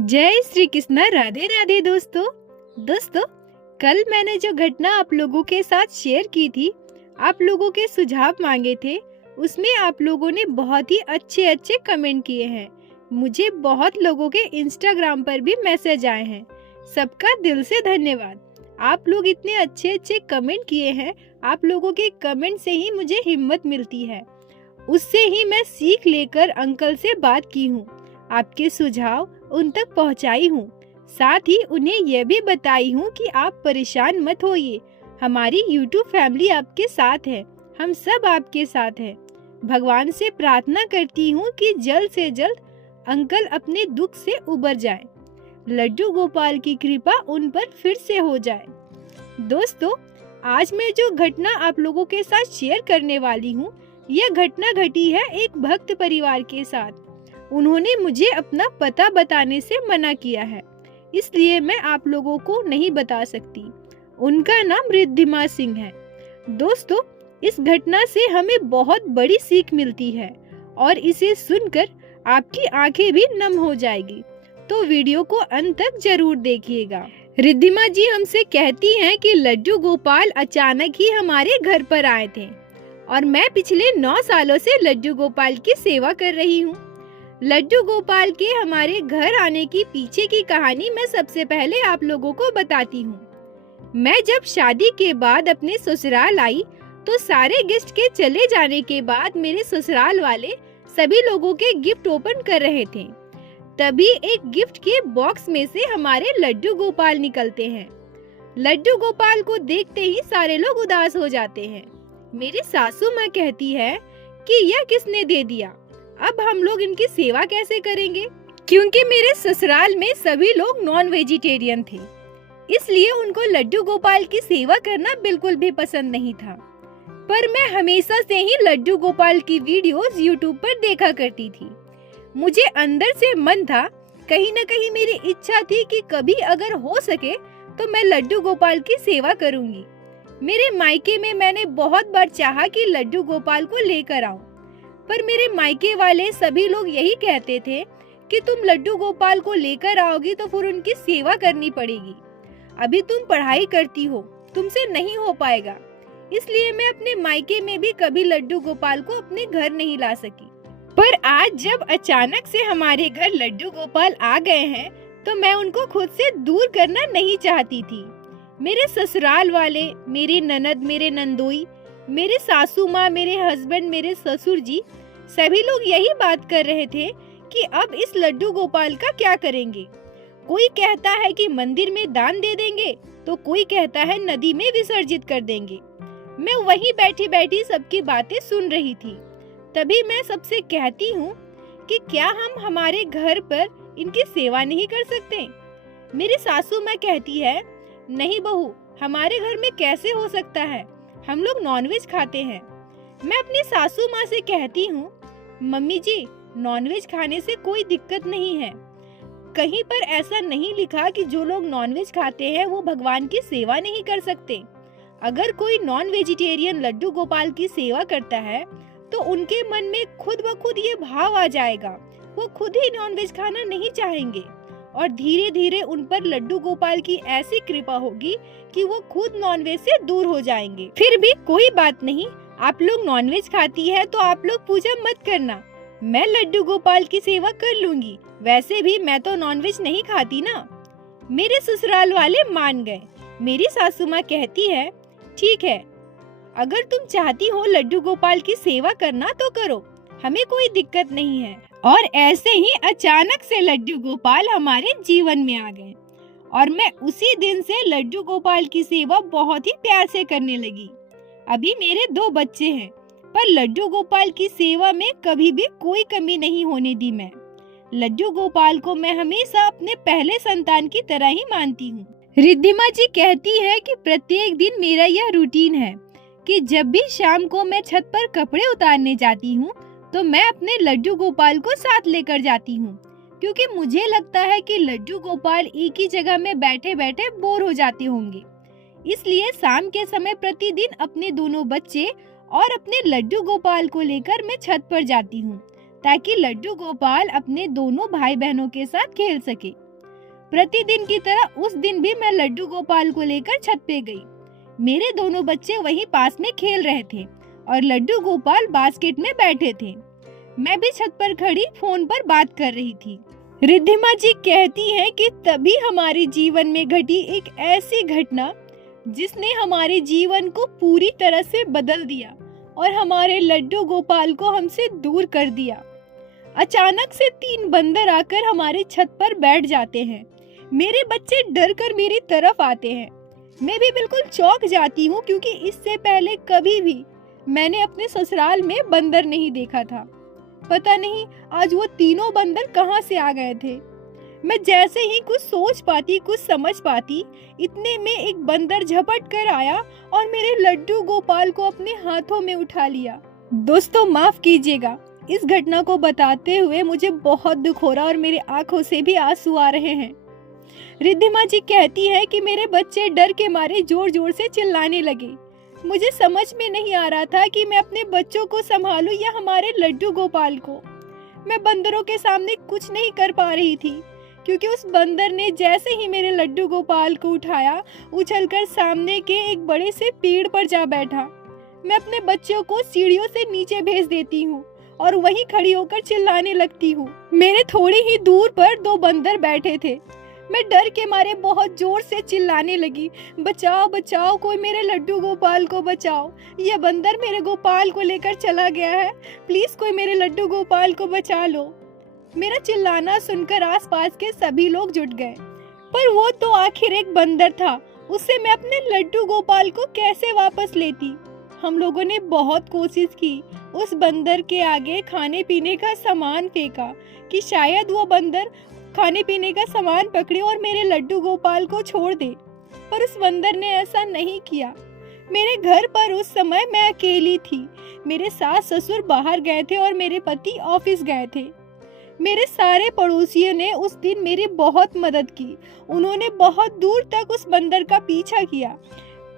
जय श्री कृष्णा। राधे राधे दोस्तों, कल मैंने जो घटना आप लोगों के साथ शेयर की थी, आप लोगों के सुझाव मांगे थे, उसमें आप लोगों ने बहुत ही अच्छे कमेंट किए हैं। मुझे बहुत लोगों के इंस्टाग्राम पर भी मैसेज आए हैं। सबका दिल से धन्यवाद। आप लोग इतने अच्छे कमेंट किए हैं। आप लोगों के कमेंट से ही मुझे हिम्मत मिलती है। उससे ही मैं सीख लेकर अंकल से बात की हूँ, आपके सुझाव उन तक पहुँचाई हूँ। साथ ही उन्हें यह भी बताई हूँ कि आप परेशान मत होइए, हमारी YouTube फैमिली आपके साथ है, हम सब आपके साथ हैं। भगवान से प्रार्थना करती हूँ कि जल्द से जल्द अंकल अपने दुख से उबर जाए, लड्डू गोपाल की कृपा उन पर फिर से हो जाए। दोस्तों, आज मैं जो घटना आप लोगों के साथ शेयर करने वाली हूँ, यह घटना घटी है एक भक्त परिवार के साथ। उन्होंने मुझे अपना पता बताने से मना किया है, इसलिए मैं आप लोगों को नहीं बता सकती। उनका नाम रिद्धिमा सिंह है। दोस्तों, इस घटना से हमें बहुत बड़ी सीख मिलती है और इसे सुनकर आपकी आंखें भी नम हो जाएगी, तो वीडियो को अंत तक जरूर देखिएगा। रिद्धिमा जी हमसे कहती हैं कि लड्डू गोपाल अचानक ही हमारे घर पर आए थे और मैं पिछले 9 सालों से लड्डू गोपाल की सेवा कर रही हूँ। लड्डू गोपाल के हमारे घर आने की पीछे की कहानी मैं सबसे पहले आप लोगों को बताती हूँ। मैं जब शादी के बाद अपने ससुराल आई, तो सारे गेस्ट के चले जाने के बाद मेरे ससुराल वाले सभी लोगों के गिफ्ट ओपन कर रहे थे। तभी एक गिफ्ट के बॉक्स में से हमारे लड्डू गोपाल निकलते हैं। लड्डू गोपाल को देखते ही सारे लोग उदास हो जाते हैं। मेरी सासू माँ कहती है कि यह किसने दे दिया, अब हम लोग इनकी सेवा कैसे करेंगे? क्योंकि मेरे ससुराल में सभी लोग नॉन वेजिटेरियन थे, इसलिए उनको लड्डू गोपाल की सेवा करना बिल्कुल भी पसंद नहीं था। पर मैं हमेशा से ही लड्डू गोपाल की वीडियोस यूट्यूब पर देखा करती थी। मुझे अंदर से मन था, कहीं न कहीं मेरी इच्छा थी कि कभी अगर हो सके तो मैं लड्डू गोपाल की सेवा करूंगी। मेरे मायके में मैंने बहुत बार चाहा कि लड्डू गोपाल को लेकर आऊं, पर मेरे मायके वाले सभी लोग यही कहते थे कि तुम लड्डू गोपाल को लेकर आओगी तो फिर उनकी सेवा करनी पड़ेगी, अभी तुम पढ़ाई करती हो, तुमसे नहीं हो पाएगा। इसलिए मैं अपने मायके में भी कभी लड्डू गोपाल को अपने घर नहीं ला सकी। पर आज जब अचानक से हमारे घर लड्डू गोपाल आ गए हैं, तो मैं उनको खुद से दूर करना नहीं चाहती थी। मेरे ससुराल वाले, मेरी ननद, मेरे नंदोई, मेरे सासू माँ, मेरे हस्बैंड, मेरे ससुर जी, सभी लोग यही बात कर रहे थे कि अब इस लड्डू गोपाल का क्या करेंगे। कोई कहता है कि मंदिर में दान दे देंगे, तो कोई कहता है नदी में विसर्जित कर देंगे। मैं वहीं बैठी बैठी सबकी बातें सुन रही थी। तभी मैं सबसे कहती हूँ कि क्या हम हमारे घर पर इनकी सेवा नहीं कर सकते? मेरी सासू माँ कहती है, नहीं बहू, हमारे घर में कैसे हो सकता है, हम लोग नॉनवेज खाते हैं। मैं अपनी सासू माँ से कहती हूँ, मम्मी जी, नॉनवेज खाने से कोई दिक्कत नहीं है, कहीं पर ऐसा नहीं लिखा कि जो लोग नॉनवेज खाते हैं वो भगवान की सेवा नहीं कर सकते। अगर कोई नॉन वेजिटेरियन लड्डू गोपाल की सेवा करता है तो उनके मन में खुद ब खुद ये भाव आ जाएगा, वो खुद ही नॉनवेज खाना नहीं चाहेंगे और धीरे धीरे उन पर लड्डू गोपाल की ऐसी कृपा होगी कि वो खुद नॉनवेज से दूर हो जाएंगे। फिर भी कोई बात नहीं, आप लोग नॉनवेज खाती है तो आप लोग पूजा मत करना, मैं लड्डू गोपाल की सेवा कर लूंगी, वैसे भी मैं तो नॉनवेज नहीं खाती ना। मेरे ससुराल वाले मान गए। मेरी सासू माँ कहती है, ठीक है, अगर तुम चाहती हो लड्डू गोपाल की सेवा करना तो करो, हमें कोई दिक्कत नहीं है। और ऐसे ही अचानक से लड्डू गोपाल हमारे जीवन में आ गए और मैं उसी दिन से लड्डू गोपाल की सेवा बहुत ही प्यार से करने लगी। अभी मेरे 2 बच्चे हैं, पर लड्डू गोपाल की सेवा में कभी भी कोई कमी नहीं होने दी। मैं लड्डू गोपाल को मैं हमेशा अपने पहले संतान की तरह ही मानती हूँ। रिद्धिमा जी कहती है कि प्रत्येक दिन मेरा यह रूटीन है कि जब भी शाम को मैं छत पर कपड़े उतारने जाती हूँ तो मैं अपने लड्डू गोपाल को साथ लेकर जाती हूँ, क्योंकि मुझे लगता है कि लड्डू गोपाल एक ही जगह में बैठे बैठे बोर हो जाते होंगे। इसलिए शाम के समय प्रतिदिन अपने दोनों बच्चे और अपने लड्डू गोपाल को लेकर मैं छत पर जाती हूँ, ताकि लड्डू गोपाल अपने दोनों भाई बहनों के साथ खेल सके। प्रतिदिन की तरह उस दिन भी मैं लड्डू गोपाल को लेकर छत पे गई। मेरे दोनों बच्चे वहीं पास में खेल रहे थे और लड्डू गोपाल बास्केट में बैठे थे। मैं भी छत पर खड़ी फोन पर बात कर रही थी। रिद्धिमा जी कहती हैं कि तभी हमारे जीवन में घटी एक ऐसी घटना जिसने हमारे जीवन को पूरी तरह से बदल दिया और हमारे लड्डू गोपाल को हमसे दूर कर दिया। अचानक से 3 बंदर आकर हमारे छत पर बैठ जाते हैं। मेरे बच्चे डर कर मेरी तरफ आते हैं। मैं भी बिल्कुल चौंक जाती हूँ क्योंकि इससे पहले कभी भी मैंने अपने ससुराल में बंदर नहीं देखा था। पता नहीं आज वो तीनों बंदर कहाँ से आ गए थे। मैं जैसे ही कुछ सोच पाती, कुछ समझ पाती, इतने में एक बंदर झपट कर आया और मेरे लड्डू गोपाल को अपने हाथों में उठा लिया। दोस्तों माफ कीजिएगा, इस घटना को बताते हुए मुझे बहुत दुख हो रहा और मेरी आंखों से भी आंसू आ रहे हैं। रिद्धिमा जी कहती है कि मेरे बच्चे डर के मारे जोर जोर से चिल्लाने लगे। मुझे समझ में नहीं आ रहा था कि मैं अपने बच्चों को संभालूं या हमारे लड्डू गोपाल को। मैं बंदरों के सामने कुछ नहीं कर पा रही थी क्योंकि उस बंदर ने जैसे ही मेरे लड्डू गोपाल को उठाया, उछलकर सामने के एक बड़े से पेड़ पर जा बैठा। मैं अपने बच्चों को सीढ़ियों से नीचे भेज देती हूँ और वहीं खड़ी होकर चिल्लाने लगती हूँ। मेरे थोड़ी ही दूर पर 2 बंदर बैठे थे। मैं डर के मारे बहुत जोर से चिल्लाने लगी, बचाओ बचाओ, कोई मेरे लड्डू गोपाल को बचाओ, यह बंदर मेरे गोपाल को लेकर चला गया है, प्लीज कोई मेरे लड्डू गोपाल को बचा लो। मेरा चिल्लाना सुनकर आसपास के सभी लोग जुट गए, पर वो तो आखिर एक बंदर था, उससे मैं अपने लड्डू गोपाल को कैसे वापस लेती। हम लोगों ने बहुत कोशिश की, उस बंदर के आगे खाने पीने का सामान फेंका कि शायद वो बंदर खाने पीने का सामान पकड़े और मेरे लड्डू गोपाल को छोड़ दे, पर उस बंदर ने ऐसा नहीं किया। मेरे घर पर उस समय मैं अकेली थी। मेरे सास ससुर बाहर गए थे और मेरे पति ऑफिस गए थे। मेरे सारे पड़ोसियों ने उस दिन मेरी बहुत मदद की। उन्होंने बहुत दूर तक उस बंदर का पीछा किया,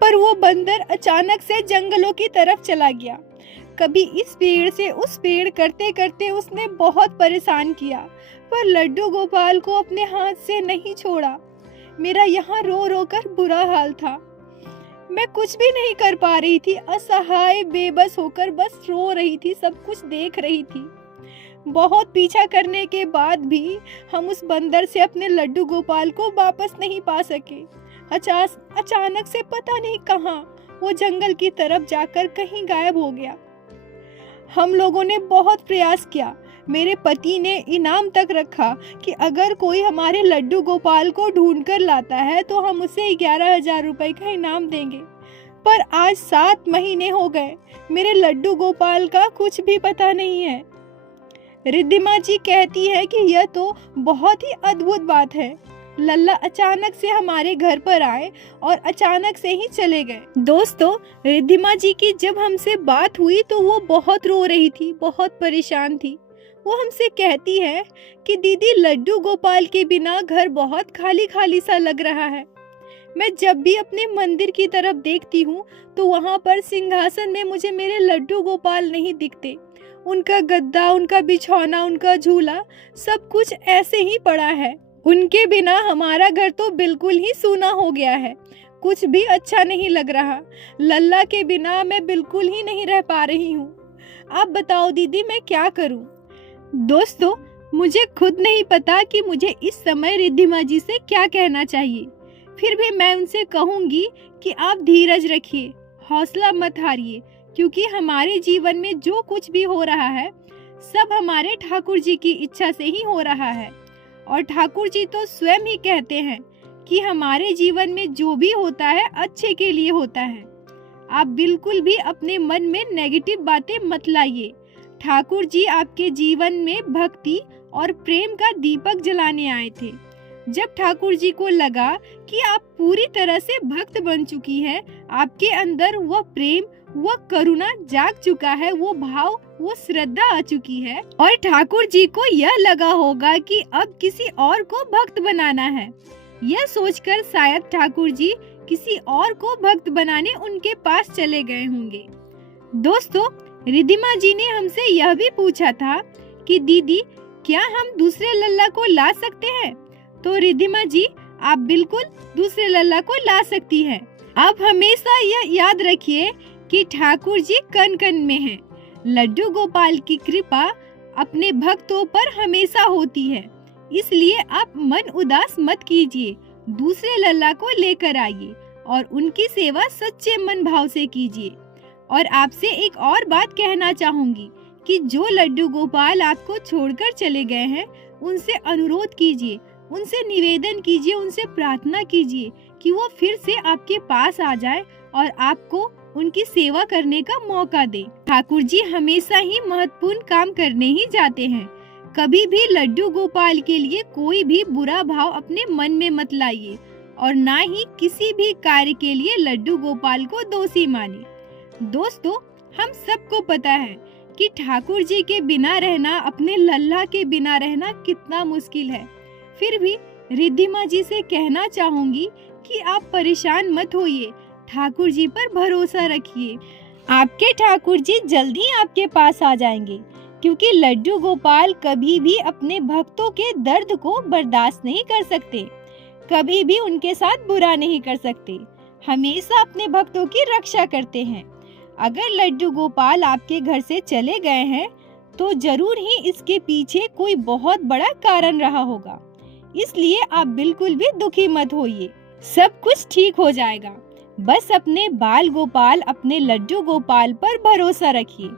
पर वो बंदर अचानक से जंगलों की तरफ चला गया। कभी इस पेड़ से उस पेड़ करते करते उसने बहुत परेशान किया, पर लड्डू गोपाल को अपने हाथ से नहीं छोड़ा। मेरा यहाँ रो रो कर बुरा हाल था। मैं कुछ भी नहीं कर पा रही थी, असहाय बेबस होकर बस रो रही थी, सब कुछ देख रही थी। बहुत पीछा करने के बाद भी हम उस बंदर से अपने लड्डू गोपाल को वापस नहीं पा सके। अचानक से पता नहीं कहाँ वो जंगल की तरफ जाकर कहीं गायब हो गया। हम लोगों ने बहुत प्रयास किया। मेरे पति ने इनाम तक रखा कि अगर कोई हमारे लड्डू गोपाल को ढूंढ कर लाता है तो हम उसे 11,000 रुपए का इनाम देंगे। पर आज 7 महीने हो गए, मेरे लड्डू गोपाल का कुछ भी पता नहीं है। रिद्धिमा जी कहती है कि यह तो बहुत ही अद्भुत बात है। लल्ला अचानक से हमारे घर पर आए और अचानक से ही चले गए। दोस्तों, रिद्धिमा जी की जब हमसे बात हुई तो वो बहुत रो रही थी, बहुत परेशान थी। वो हमसे कहती है कि दीदी, लड्डू गोपाल के बिना घर बहुत खाली खाली सा लग रहा है। मैं जब भी अपने मंदिर की तरफ देखती हूँ तो वहाँ पर सिंहासन में मुझे मेरे लड्डू गोपाल नहीं दिखते। उनका गद्दा, उनका बिछौना, उनका झूला, सब कुछ ऐसे ही पड़ा है। उनके बिना हमारा घर तो बिल्कुल ही सूना हो गया है, कुछ भी अच्छा नहीं लग रहा। लल्ला के बिना मैं बिल्कुल ही नहीं रह पा रही हूँ। आप बताओ दीदी, मैं क्या करूँ? दोस्तों, मुझे खुद नहीं पता कि मुझे इस समय रिद्धिमा जी से क्या कहना चाहिए। फिर भी मैं उनसे कहूँगी कि आप धीरज रखिए, हौसला मत हारिए, क्योंकि हमारे जीवन में जो कुछ भी हो रहा है सब हमारे ठाकुर जी की इच्छा से ही हो रहा है। और ठाकुर जी तो स्वयं ही कहते हैं कि हमारे जीवन में जो भी होता है अच्छे के लिए होता है। आप बिल्कुल भी अपने मन में नेगेटिव बातें मत लाइए। ठाकुर जी आपके जीवन में भक्ति और प्रेम का दीपक जलाने आए थे। जब ठाकुर जी को लगा कि आप पूरी तरह से भक्त बन चुकी है, आपके अंदर वह प्रेम, वह करुणा जाग चुका है, वो भाव, वो श्रद्धा आ चुकी है, और ठाकुर जी को यह लगा होगा कि अब किसी और को भक्त बनाना है। यह सोचकर शायद ठाकुर जी किसी और को भक्त बनाने उनके पास चले गए होंगे। दोस्तों, रिद्धिमा जी ने हमसे यह भी पूछा था कि दीदी, क्या हम दूसरे लल्ला को ला सकते हैं? तो रिद्धिमा जी आप बिल्कुल दूसरे लल्ला को ला सकती हैं। आप हमेशा यह याद रखिए कि ठाकुर जी कण कण में हैं। लड्डू गोपाल की कृपा अपने भक्तों पर हमेशा होती है, इसलिए आप मन उदास मत कीजिए। दूसरे लल्ला को लेकर आइए और उनकी सेवा सच्चे मन भाव से कीजिए। और आपसे एक और बात कहना चाहूंगी कि जो लड्डू गोपाल आपको छोड़कर चले गए हैं, उनसे अनुरोध कीजिए, उनसे निवेदन कीजिए, उनसे प्रार्थना कीजिए कि वो फिर से आपके पास आ जाए और आपको उनकी सेवा करने का मौका दे। ठाकुर जी हमेशा ही महत्वपूर्ण काम करने ही जाते हैं। कभी भी लड्डू गोपाल के लिए कोई भी बुरा भाव अपने मन में मत लाइए और ना ही किसी भी कार्य के लिए लड्डू गोपाल को दोषी माने। दोस्तों, हम सबको पता है कि ठाकुर जी के बिना रहना, अपने लल्ला के बिना रहना कितना मुश्किल है। फिर भी रिद्धिमा जी से कहना चाहूंगी कि आप परेशान मत होइए, ठाकुर जी पर भरोसा रखिए। आपके ठाकुर जी जल्द ही आपके पास आ जाएंगे, क्योंकि लड्डू गोपाल कभी भी अपने भक्तों के दर्द को बर्दाश्त नहीं कर सकते, कभी भी उनके साथ बुरा नहीं कर सकते, हमेशा अपने भक्तों की रक्षा करते हैं। अगर लड्डू गोपाल आपके घर से चले गए हैं तो जरूर ही इसके पीछे कोई बहुत बड़ा कारण रहा होगा, इसलिए आप बिल्कुल भी दुखी मत होइए, सब कुछ ठीक हो जाएगा। बस अपने बाल गोपाल, अपने लड्डू गोपाल पर भरोसा रखिए।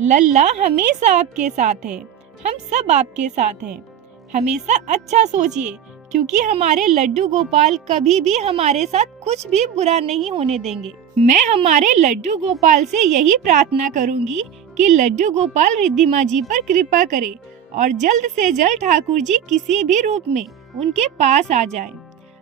लल्ला हमेशा आपके साथ है, हम सब आपके साथ हैं। हमेशा अच्छा सोचिए, क्योंकि हमारे लड्डू गोपाल कभी भी हमारे साथ कुछ भी बुरा नहीं होने देंगे। मैं हमारे लड्डू गोपाल से यही प्रार्थना करूंगी कि लड्डू गोपाल रिद्धिमा जी पर कृपा करे और जल्द से जल्द ठाकुर जी किसी भी रूप में उनके पास आ जाएं।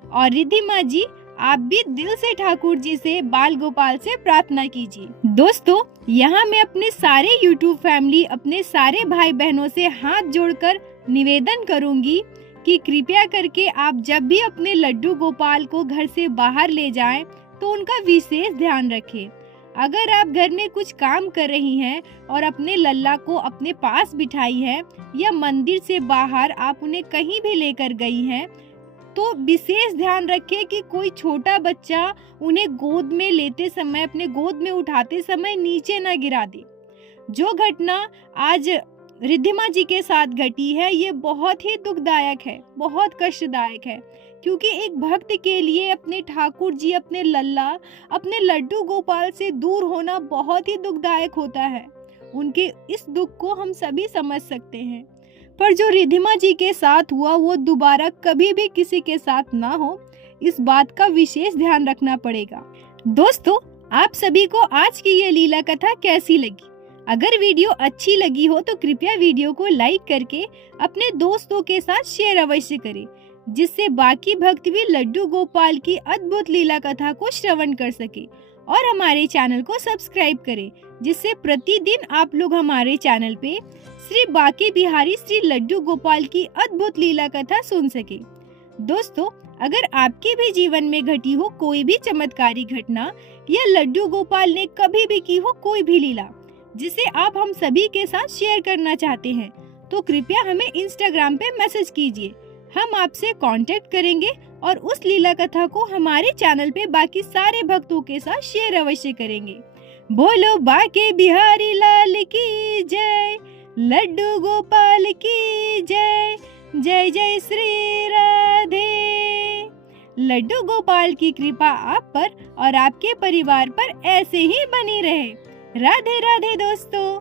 और रिद्धिमा जी आप भी दिल से ठाकुर जी से, बाल गोपाल से प्रार्थना कीजिए। दोस्तों, यहाँ मैं अपने सारे YouTube फैमिली, अपने सारे भाई बहनों से हाथ जोड़कर निवेदन करूंगी कि कृपया करके आप जब भी अपने लड्डू गोपाल को घर से बाहर ले जाएं तो उनका विशेष ध्यान रखें। अगर आप घर में कुछ काम कर रही हैं और अपने लल्ला को अपने पास बिठाई हैं या मंदिर से बाहर आप उन्हें कहीं भी लेकर गई हैं, तो विशेष ध्यान रखें कि कोई छोटा बच्चा उन्हें गोद में लेते समय, अपने गोद में उठाते समय नीचे न गिरा दे। जो घटना आज रिद्धिमा जी के साथ घटी है, ये बहुत ही दुखदायक है, बहुत कष्टदायक है, क्योंकि एक भक्त के लिए अपने ठाकुर जी, अपने लल्ला, अपने लड्डू गोपाल से दूर होना बहुत ही दुखदायक होता है। उनके इस दुख को हम सभी समझ सकते हैं, पर जो रिद्धिमा जी के साथ हुआ वो दोबारा कभी भी किसी के साथ ना हो, इस बात का विशेष ध्यान रखना पड़ेगा। दोस्तों, आप सभी को आज की ये लीला कथा कैसी लगी? अगर वीडियो अच्छी लगी हो तो कृपया वीडियो को लाइक करके अपने दोस्तों के साथ शेयर अवश्य करें, जिससे बाकी भक्त भी लड्डू गोपाल की अद्भुत लीला कथा को श्रवण कर सके। और हमारे चैनल को सब्सक्राइब करें, जिससे प्रतिदिन आप लोग हमारे चैनल पे श्री बांके बिहारी श्री लड्डू गोपाल की अद्भुत लीला कथा सुन सके। दोस्तों, अगर आपके भी जीवन में घटी हो कोई भी चमत्कारी घटना या लड्डू गोपाल ने कभी भी की हो कोई भी लीला जिसे आप हम सभी के साथ शेयर करना चाहते हैं, तो कृपया हमें इंस्टाग्राम पे मैसेज कीजिए। हम आपसे कांटेक्ट करेंगे और उस लीला कथा को हमारे चैनल पे बाकी सारे भक्तों के साथ शेयर अवश्य करेंगे। बोलो बांके बिहारी लाल की जय, लड्डू गोपाल की जय, जय जय श्री राधे। लड्डू गोपाल की कृपा आप पर और आपके परिवार पर ऐसे ही बनी रहे। राधे राधे दोस्तों।